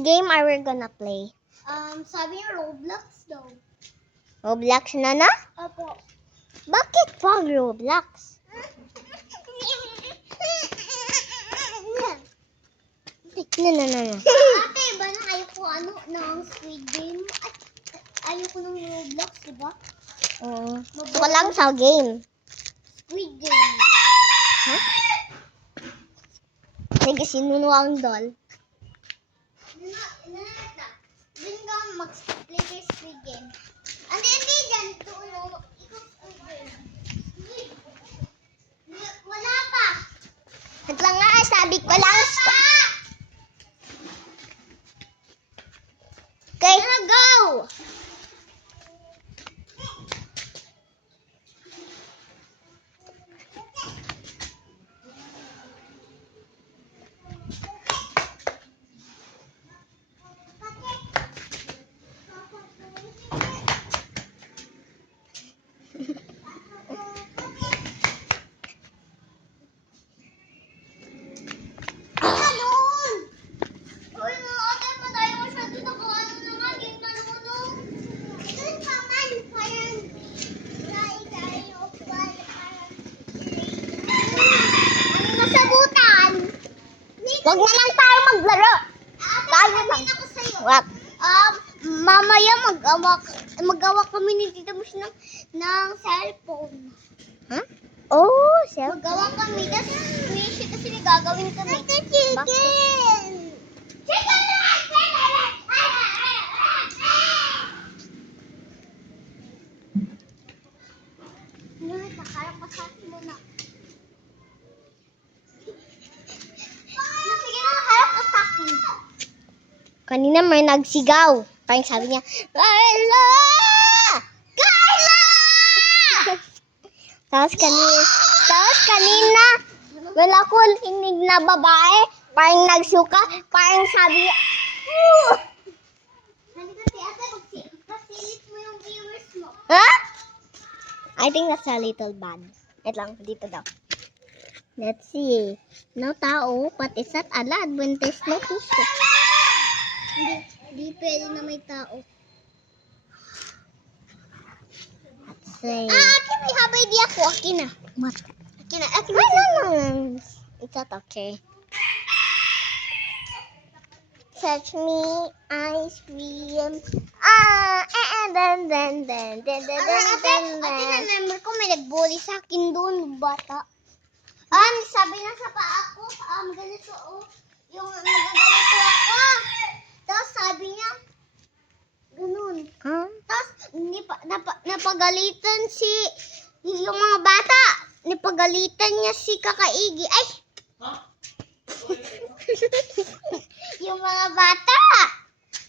game are we gonna play? Sabi niya Roblox daw. Roblox na? Opo. Bakit pag Roblox? No. Ate, ba na ayoko ng Squid Game? At ayoko ng Roblox, diba? Gusto ko lang sa game. Squid Game. Sige, sinuno ang doll. Doon ka mag-play kay Squid Game. Hindi dyan. Doon, ikaw Squid Game. Wala pa. At lang nga, sabi ko lang. Okay. Go! Wag na lang tayo maglaro. Tayo na lang. Ako sa'yo. What? Mamaya mag-awak kami ni Tita Bush ng cellphone. Huh? Oh, cellphone. Mag-awak kami, tapos siya kasi gagawin kami. Chicken! Chicken! Nakaharap ka sa akin muna. Sige na, harap ka sa akin. Kanina may nagsigaw. Parang sabi niya, Carla! Carla! Tapos kanina, wala ko inig na babae. Parang nagsuka. Parang sabi niya, Halika si ate, pasilit mo yung viewers mo. ha? I think that's a little bad. Wait lang, dito daw. Let's see. No tao, pati sat ala, Adventist no puso. Hindi pwede na may tao. Let's see. Akin may habay di ako. Akin na. What? Akin na. No. It's not okay. Touch me, ice cream. Then. Ate, na-remember ko may nag-bully sa akin doon, bata. Sabi na sa paa ko, ganito, yung nagagalito ako. Tapos sabi niya, ganun. Huh? Tapos, napagalitan yung mga bata. Napagalitan niya si Kakaigi. Ay! Yung mga bata.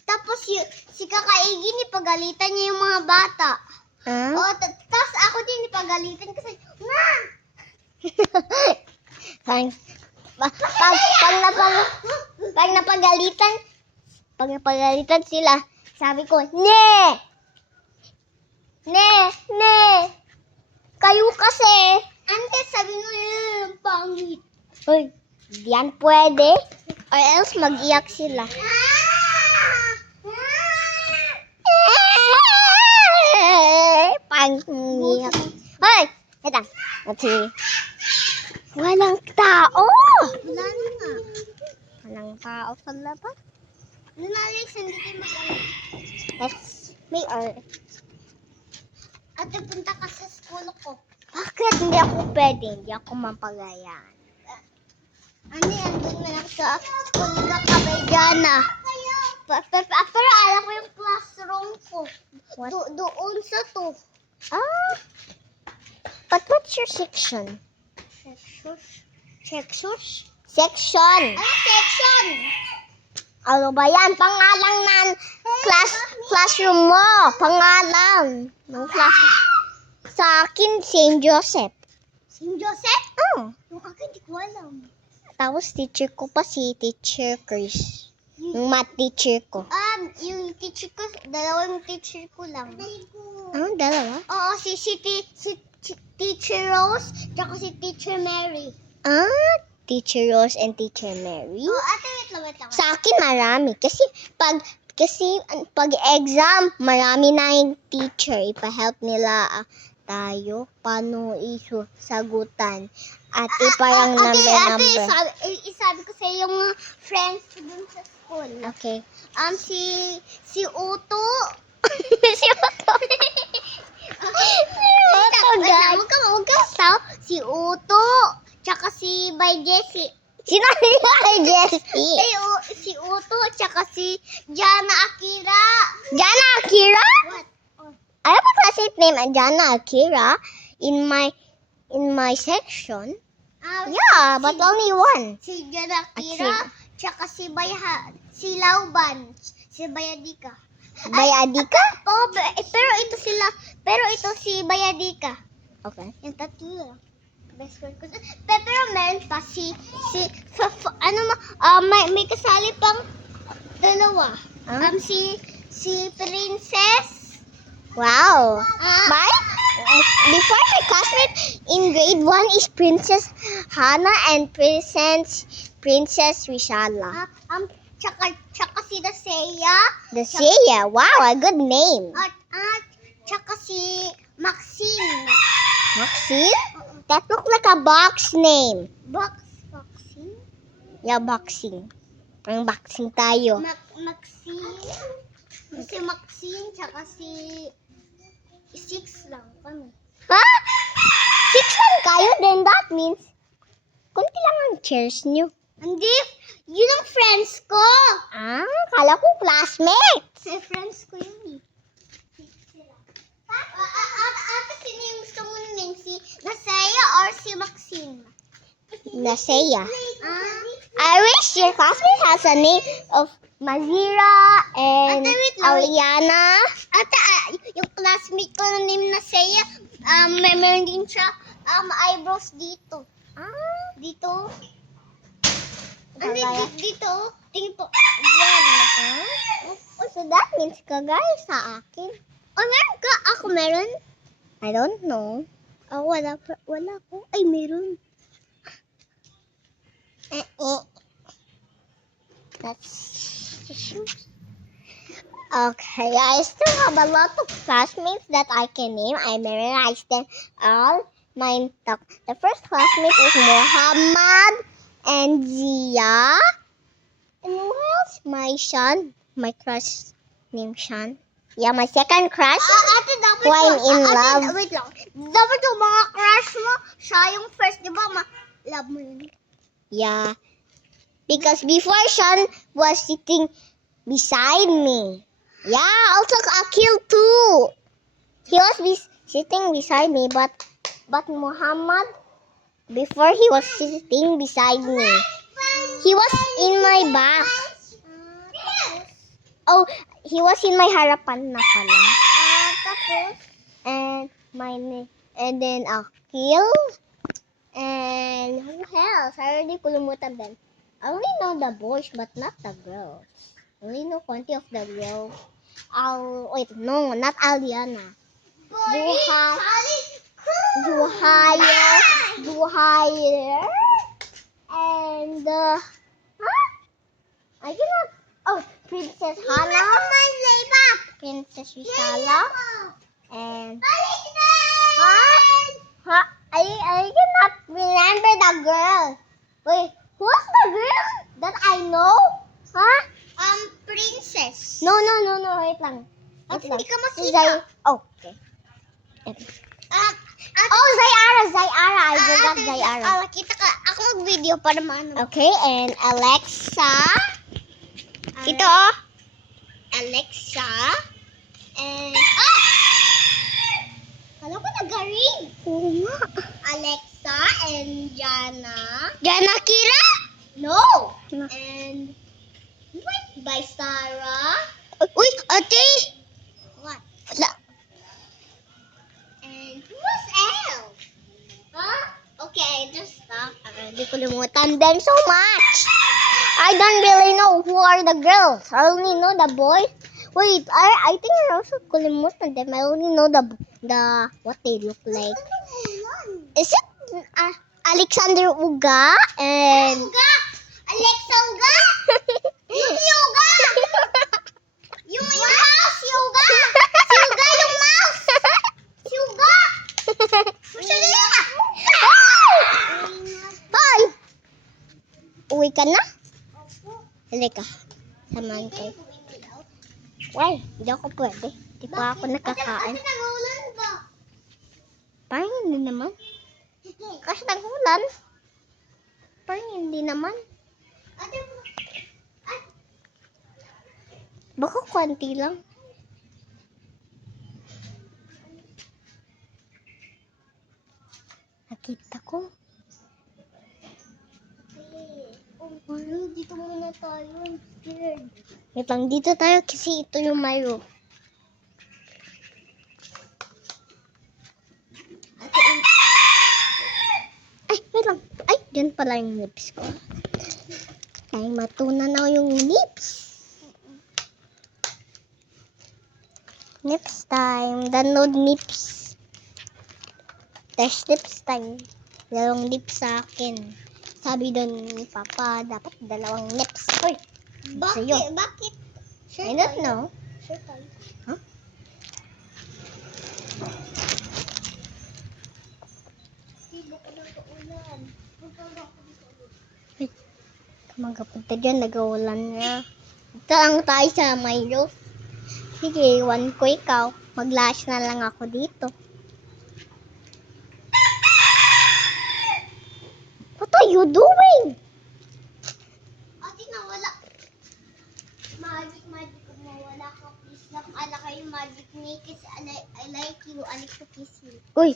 Tapos, si Kakaigi, napagalitan niya yung mga bata. Huh? Tapos ako din napagalitan kasi, Pag napagalitan sila, sabi ko, Ne! Kayo kasi. Ante, sabi mo yung pangit. Uy, diyan pwede. Or else mag-iyak sila. Pang-iyak. Hoy! Ito. Let's see. Walang tao! Wala na nga. Walang tao sa labas. Nung Alex, hindi kayo mag-alala. Let's make our... Ate, punta ka sa school ko. Bakit hindi ako pwede? Hindi ako mapagayan. Andun na lang sa school ni Kakabayana. Pero alam ko yung classroom ko. What? Doon sa to. But what's your section? Section? Section! Ano section? Ano ba yan? Pangalan ng classroom mo. Pangalan ng classroom. Sa akin, St. Joseph. St. Joseph? Oh. Yung akin, di ko alam. Tapos teacher ko pa si Teacher Chris. Yung math teacher ko. Yung teacher ko, dalawang teacher ko lang. Ano, dalawa? Oo, si Teacher Rose, tsaka si Teacher Mary. Teacher Rose and Teacher Mary. Oh, ate, wait lang. Sa akin marami. Pag exam, marami na yung teacher. Ipa-help nila tayo paano sagutan. At parang number. Isabi ko sa yung mga friends ko dun sa school. Okay. Si Uto. Si Otto. guys. Huwag ka tao. Si Uto. Tsaka si Bay Jessie. Sino yung Jessie? Si Uto. Tsaka si Jana Akira. Jana Akira? What? I have a classmate named Jana Akira in my section. Yeah, but only one. Si Jana Akira. Tsaka si Lauban. Si Bayadika. Bayadika? Oo, pero ito si Bayadika. Okay. Yung tatlo lang. Best friend ko. Pero meron pa may kasali pang dalawa. Huh? Si Princess. Wow. Before my classmate in grade 1 is Princess Hannah and Princess Rishala. Tsaka si Daseya. Daseya. Wow, a good name. At tsaka si Maxine. Maxine? That looked like a box name. Maxine? Yeah, boxing. Parang boxing tayo. Maxine. Si Maxine, tsaka si 6 lang kami. Ha? 6 lang kayo? Then that means, kunti lang ang chairs nyo. Hindi, yun ang friends ko. Kala ko classmates. Friends ko yun eh. Sino yung gusto mo name? Si Nasaya or si Maxine? Nasaya. I wish your classmate has a name of Mazira and Ate, wait lang. Aliana. Yung classmate ko na name Nasaya, meron din siya eyebrows dito. Dito. Dito. Tingin po. Yan. So that means kagaya sa akin. Meron ka? Ako meron? I don't know. Wala ko. Ay, meron. Okay, I still have a lot of classmates that I can name. I memorized them all. The first classmate is Muhammad and Zia. And who else? My Sean. My crush named Sean. Yeah, my second crush. Ate, dapat Who I'm in love. Wait lang. Dapat yung mga crush mo, siya yung first, di ba? Love mo yun. Yeah. Because before Sean was sitting beside me. Yeah, also Akil too. He was sitting beside me, but Muhammad, before he was sitting beside me, he was in my back. Oh, he was in my harapan na pala. Tapos, And then Akil. And who else? I already kulumutan them. I only know the boys, but not the girls. I only know plenty of the girls. Not Aliana. Zuhaya. And, I cannot, Princess Hannah. Princess Rishala. And, I cannot remember the girl. Wait, who's the girl that I know? Huh? Princess. No, wait lang. Ate, hindi ka makita. Okay. Zayara. I forgot Zayara. Kita ka. Ako mag-video para maano. Okay, and Alexa. Ito, Alexa. And, Kala ko nag-ring. Oo nga. Alexa and Jana. Jana Kira? No. No. And, wait, by Sarah. Uy, ate! What? Wala. And, who's else? Huh? Okay, just stop. Hindi ko limutan them so much. I don't really know who are the girls. I only know the boys. Wait, I think I also kulimutan them. I only know the what they look like. Is it Alexander Uga and Uga! Alexa Uga! Yung Uga! Yung mouse! Si Uga! Si Uga yung mouse! Si Uga! Masyado na! Hoy! Uwi ka na? Opo. Halika. Samahan ko. Why? Hindi ako pwede. Di pa ako nakakain. Ate, nag-uulan ba? Parang hindi naman. Kasi tag-ulan. Parang hindi naman. Ate, Baka konti lang. Nakita ko. dito muna tayo. I'm scared. Wait lang, dito tayo kasi ito yung my roof. Ay, wait lang. Ay, dyan pala yung lips ko. Ay, matunan na yung lips. Lips time. Download lips. Test lips time. Dalawang lips sa akin. Sabi doon ni Papa, dapat dalawang lips. Uy, sa'yo. Bakit? I don't know. Sure tayo. Huh? Hindi ko na uulan. Punta ako dito. Magapunta dyan, nag-uulan na. Ito lang tayo sa my roof. Sige, iwan ko ikaw. Mag-lash na lang ako dito. What are you doing? Ate, nawala. Magic, mawala ka. Please lang. Ala kayo magic me. Kasi I like you. I like to kiss you. Uy,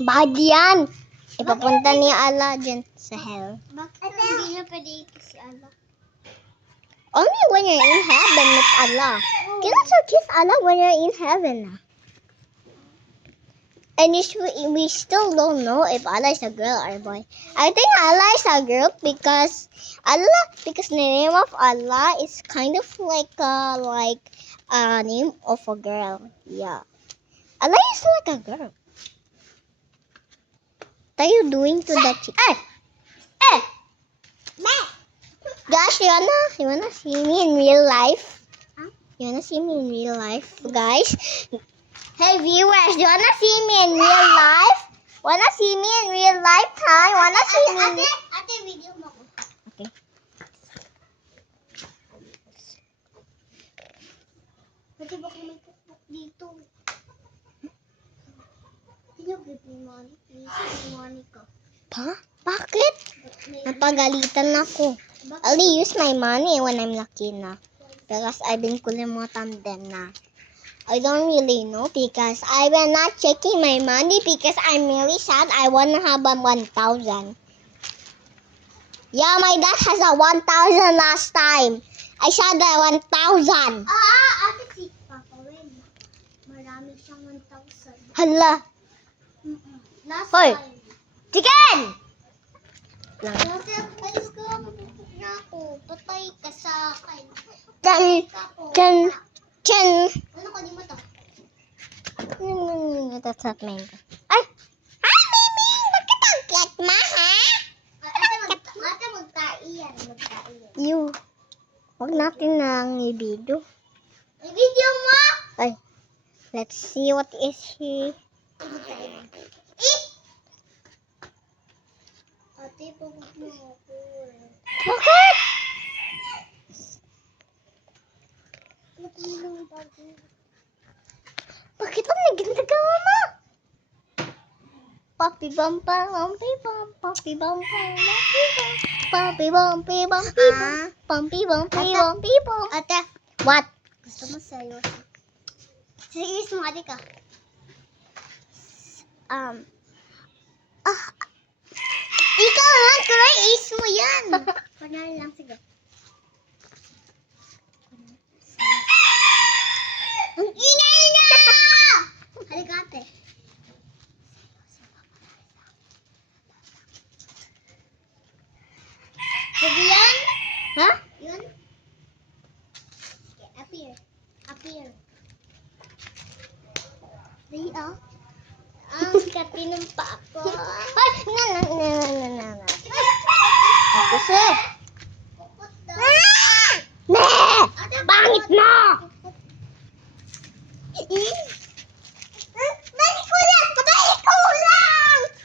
bad yan. Ipapunta ni Allah dyan sa hell. Bakit hindi na pwede i-kiss si Ala? Only when you're in heaven with Allah. You can also kiss Allah when you're in heaven. And we still don't know if Allah is a girl or a boy. I think Allah is a girl because the name of Allah is kind of like a name of a girl. Yeah. Allah is like a girl. What are you doing to that chick? Hey! Gosh, you wanna see me in real life? Huh? You wanna see me in real life, guys? Hey viewers, you wanna see me in real life? Wanna see me in real life, huh? Wanna see me? Ate, video mo ko. Okay. Ate, baka may pukpuk dito. Can you give me money, please? Give me money ka. Pa? Bakit? May- Napagalitan ako. Bakit? I'll use my money when I'm lucky na. Because I've been kulimutan din na. I don't really know because I will not checking my money because I'm really sad. I wanna have a 1,000. Yeah, my dad has a 1,000 last time. I said that 1,000. Ate, si Papa Wen. Marami siyang 1,000. Hala. Last Hoy. time. Chicken! Ate, alis ko. Mapupuk na ako. Patay ka sa akin. Chan, Ako. chan, chan. Ano ko, di mo to? That's not mine. Ay! Ay, Mimi! Bakit ang cute ma, ha? Ate, magtai yan. Magtai yan. You. Huwag natin nang i-video. I-video mo! Ay. Let's see what is he. Ate, pagod mo ako. Bakit? Bakit ang nagintagawa mo? Papi bam pam pam pam papi bam pam papi bam pam papi bam pam pam. Ate, What? gusto mo seryoso? Serious mo, ate ka. Ikaw nga, Troy, ace mo yan. Kunwari lang, sige. Ang ingay na! Halika, ate. Sige yan? Ha? Yun? Sige, up here. Up here. Dali, ah. ka tinumpa ako. Ay, na. Kasi. Ne! Pangit mo!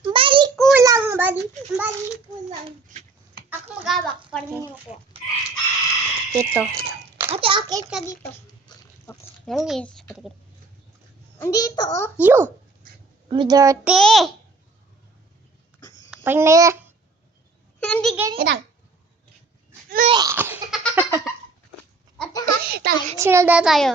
Balik ko lang! Balik ko lang! Ako mag-awak, parang ako. Ito. Ate, akit ka dito. Yan is. Andito, oh. You! Dirty! Pag na... Hindi ganito. Itang. Ate, Itang. Sinalda tayo.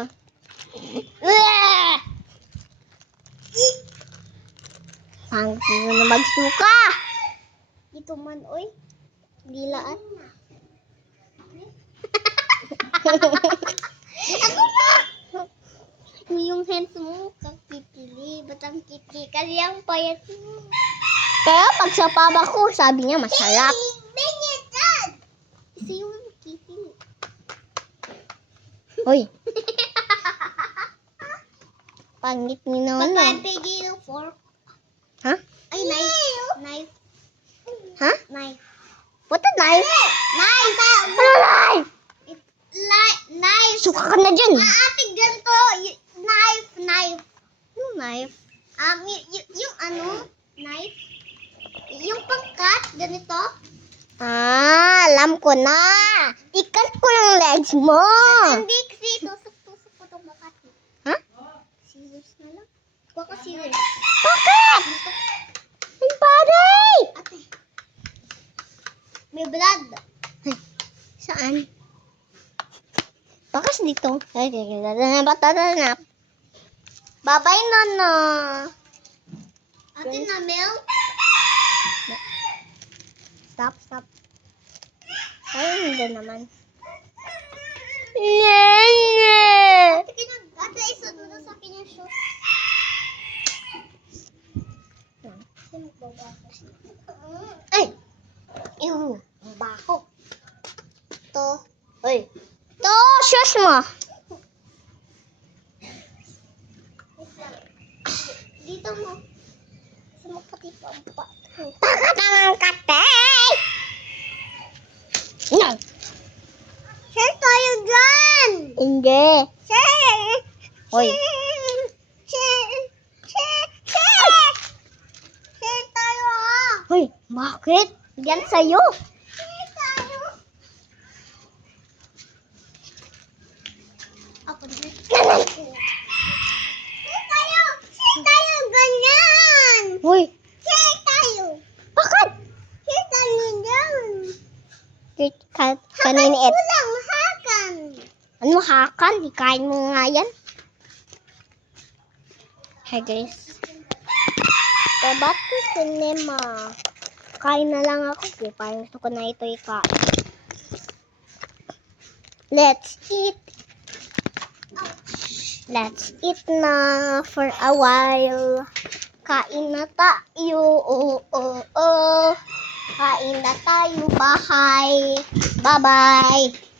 Ang sino na magsuka? Dito man, oy. Dilaan. Yung hands mo, kakitili. Ba't ang kitli? Kasi ang payat mo. Pero pag sa papa ko, sabi niya masarap. Benyetan! Isa yung kitli. Uy. Pangit ni Nono. Magpapigil yung fork. Ha? Ay, knife. Ha? Knife. What a knife? Knife! Ano knife? Knife! Suka ka na dyan. Ate, ganito. Knife. Ano knife? Yung ano? Knife? Yung pangkat, ganito. Ah, alam ko na. Ikat ko yung legs mo. Hindi kasi tusok-tusok ko itong bakat. Ha? Scissors na lang. Kuha ko scissors. Bakit? Ang bagay. Ate. May blood. Saan? Bakas dito. Ay, na. Bye-bye, Nono. Ate na milk. Stop. Ay, hindi naman. Ate, isa doon sa akin yung shoes. Ay! Ew! Ang baho. To. Uy! To! Shoes mo! Dito mo. Sa makatipang pa. Pakatangang katay! No! Share tayo dyan! Hindi. Share! Hoy. Share tayo ah! Hoy, bakit? Yan sa'yo. Share tayo! Ako din. Ganun. Share tayo ganyan! Hoy, Share tayo! bakit? Share tayo dyan! Kaniniit. Kulang hakan! Ano hakan? Ikain mo nga yan. Hi guys. Ba't cinema? Kain na lang ako. Parang gusto ko na ito ikain. Let's eat. Let's eat na for a while. Kain na tayo. Kain na tayo. Bahay. Bye-bye.